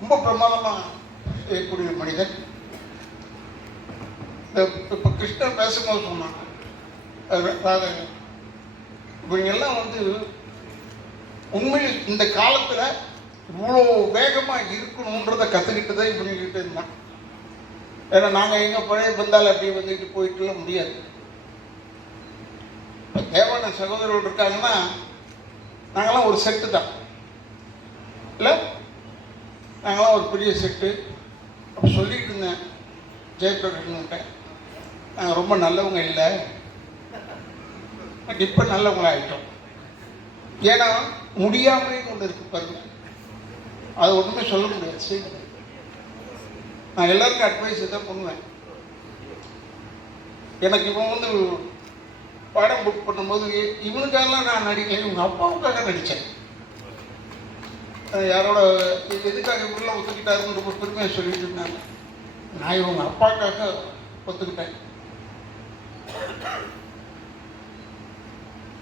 ரொம்ப பிரமாதமாக செய்யக்கூடிய மனிதன். இந்த இப்போ கிருஷ்ணன் பேசும்போது சொன்னாங்க. அது- இவங்கெல்லாம் வந்து உண்மையில் இந்த காலத்தில் இவ்வளோ வேகமாக இருக்கணுன்றதை கற்றுக்கிட்டு தான் இவங்ககிட்ட இருந்தான் ஏன்னா நாங்கள் எங்கே பழைய பந்தால் அப்படியே வந்துட்டு போயிட்டுலாம் முடியாது. இப்போ தேவான சகோதரர்கள் இருக்காங்கன்னா நாங்களாம் ஒரு செட்டு தான். இல்லை? நாங்களாம் ஒரு பெரிய செட்டு அப்போ சொல்லிட்டு இருந்தேன். ஜெயபிரகாஷ்கிட்ட நாங்கள் ரொம்ப நல்லவங்க இல்லை. பட் இப்போ நல்லவங்களாகிட்டோம் ஏன்னா முடியாமலே கொண்டு இருக்கு பாருங்க. அது ஒன்றுமே சொல்ல முடியாது. சரி. நான் எல்லாருக்கும் அட்வைஸ் தான் பண்ணுவேன். எனக்கு இவன் வந்து படம் புக் பண்ணும்போது இவனுக்காகலாம் நான் நடிக்கல. இவங்க அப்பாவுக்காக நடித்தேன் யாரோட எதுக்காக இவங்கள ஒத்துக்கிட்டாருன்னு ரொம்ப பெருமையாக சொல்லிட்டு இருந்தாங்க. நான் இவங்க அப்பாக்காக ஒத்துக்கிட்டேன்.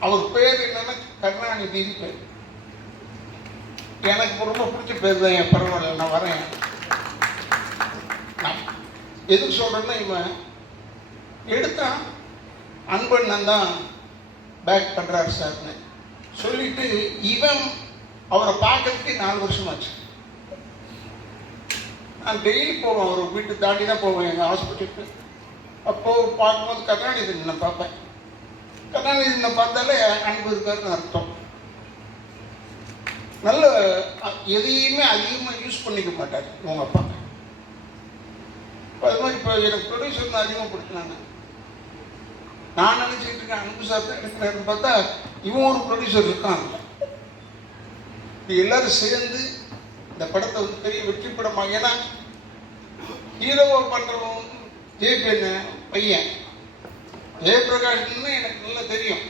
அவர் பேர் என்னன்னா கருணாநிதி பேர். எனக்கு ரொம்ப பிடிச்ச பேர் தான் என் பரவாயில்ல நான் வரேன். நான் எதுக்கு சொல்கிறேன்னா இவன் எடுத்தான் அன்பண்ணன் தான் பேக் பண்ணுறாரு சார்னு சொல்லிட்டு இவன் அவரை பார்க்கறதுக்கு நாலு வருஷம் ஆச்சு நான் டெய்லி போவேன் அவர் வீட்டு தாண்டி தான் போவேன் எங்கள் ஹாஸ்பிட்டலுக்கு அப்போ பார்க்கும்போது கருணாநிதி நான் பார்ப்பேன். கருணாநிதி பார்த்தாலே அன்பு இருக்காருன்னு அர்த்தம். நல்ல எதையுமே அதிகமாக யூஸ் பண்ணிக்க மாட்டார் உங்க அப்பா. அது மாதிரி இப்போ எனக்கு ப்ரொடியூசர் தான் அதிகமாக நான் நினச்சிக்கிட்டு இருக்கேன் அன்பு சார் தான் எடுக்கிறாருன்னு பார்த்தா இவன் ஒரு ப்ரொடியூசர் இருக்கான். இப்போ எல்லாரும் சேர்ந்து இந்த படத்தை வந்து பெரிய வெற்றி படமாக ஏன்னா ஹீரோவை பண்ணுறவன் வந்து பையன். ஜெயபிரகாஷ்னு எனக்கு நல்லா தெரியும்.